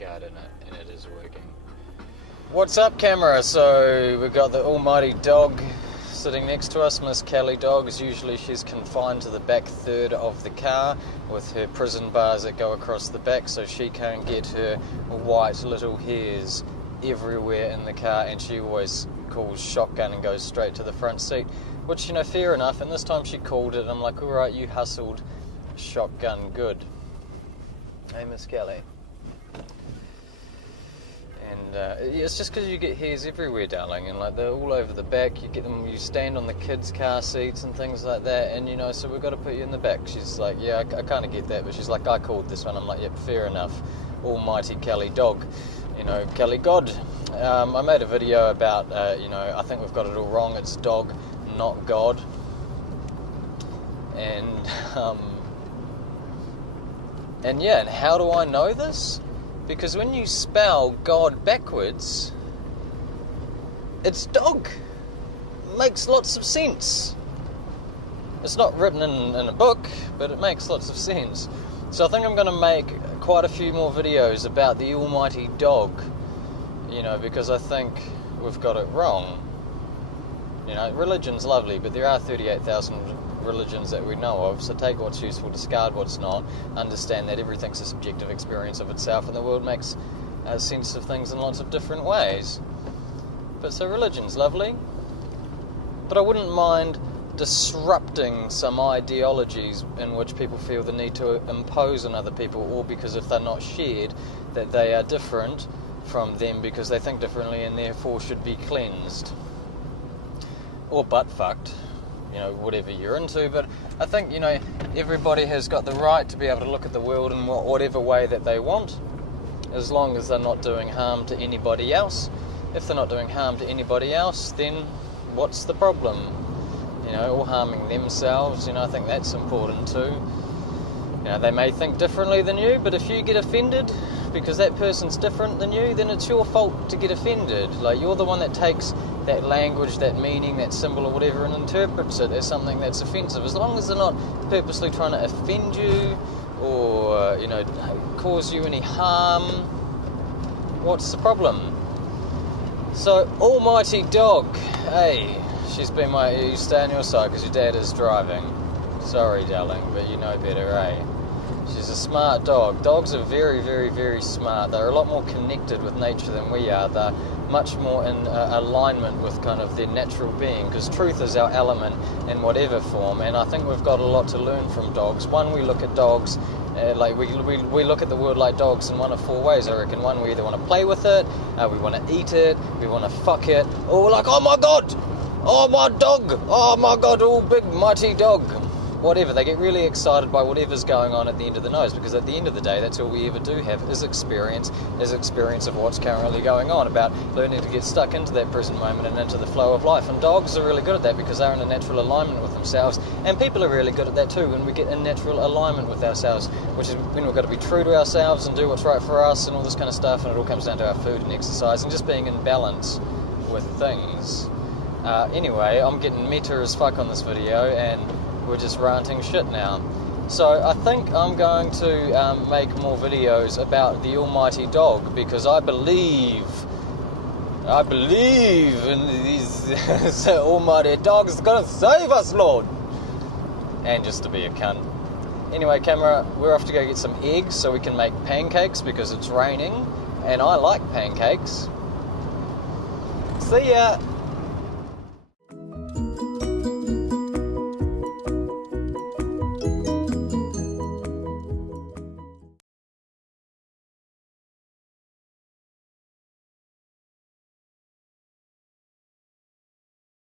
safeguard in it, and it is working. What's up, camera? So we've got the almighty dog sitting next to us, Miss Kelly dog. As usually she's confined to the back third of the car with her prison bars that go across the back, so she can't get her white little hairs everywhere in the car, and she always calls shotgun and goes straight to the front seat, which, you know, fair enough. And this time she called it, and I'm like, alright, you hustled shotgun good. Hey, Miss Kelly. And it's just because you get hairs everywhere, darling, and like they're all over the back. You get them, you stand on the kids' car seats and things like that, and you know, so we've got to put you in the back. She's like, yeah, I kind of get that, but she's like, I called this one. I'm like, yep, fair enough. Almighty Kelly dog, you know, Kelly God. I made a video about, you know, I think we've got it all wrong. It's dog, not God. And yeah, and how do I know this? Because when you spell God backwards, it's dog. Makes lots of sense. It's not written in a book, but it makes lots of sense. So I think I'm going to make quite a few more videos about the almighty dog, you know, because I think we've got it wrong. You know, religion's lovely, but there are 38,000 religions that we know of, so take what's useful, discard what's not, understand that everything's a subjective experience of itself, and the world makes sense of things in lots of different ways. But so religion's lovely, but I wouldn't mind disrupting some ideologies in which people feel the need to impose on other people, or because if they're not shared, that they are different from them because they think differently and therefore should be cleansed. Or butt-fucked. You know, whatever you're into, but I think, you know, everybody has got the right to be able to look at the world in whatever way that they want, as long as they're not doing harm to anybody else. If they're not doing harm to anybody else, then what's the problem? You know, or harming themselves, you know, I think that's important too. You know, they may think differently than you, but if you get offended because that person's different than you, then it's your fault to get offended. Like, you're the one that takes that language, that meaning, that symbol or whatever, and interprets it as something that's offensive. As long as they're not purposely trying to offend you or, you know, cause you any harm, what's the problem? So, almighty dog, hey, she's been you stay on your side because your dad is driving. Sorry, darling, but you know better, eh? She's a smart dog. Dogs are very, very, very smart. They're a lot more connected with nature than we are. They're much more in alignment with kind of their natural being, because truth is our element in whatever form, and I think we've got a lot to learn from dogs. One, we look at dogs, like we look at the world like dogs in one of four ways, I reckon. One, we either want to play with it, we want to eat it, we want to fuck it, or we're like, oh my god, oh my dog, oh my god, oh big mighty dog. Whatever, they get really excited by whatever's going on at the end of the nose, because at the end of the day, that's all we ever do have is experience of what's currently going on, about learning to get stuck into that present moment and into the flow of life. And dogs are really good at that because they're in a natural alignment with themselves, and people are really good at that too when we get in natural alignment with ourselves, which is when we've got to be true to ourselves and do what's right for us and all this kind of stuff, and it all comes down to our food and exercise and just being in balance with things. Anyway, I'm getting meta as fuck on this video, and we're just ranting shit now. So I think I'm going to make more videos about the almighty dog, because I believe in these almighty dog is gonna save us, Lord. And just to be a cunt. Anyway, camera, we're off to go get some eggs so we can make pancakes because it's raining, and I like pancakes. See ya!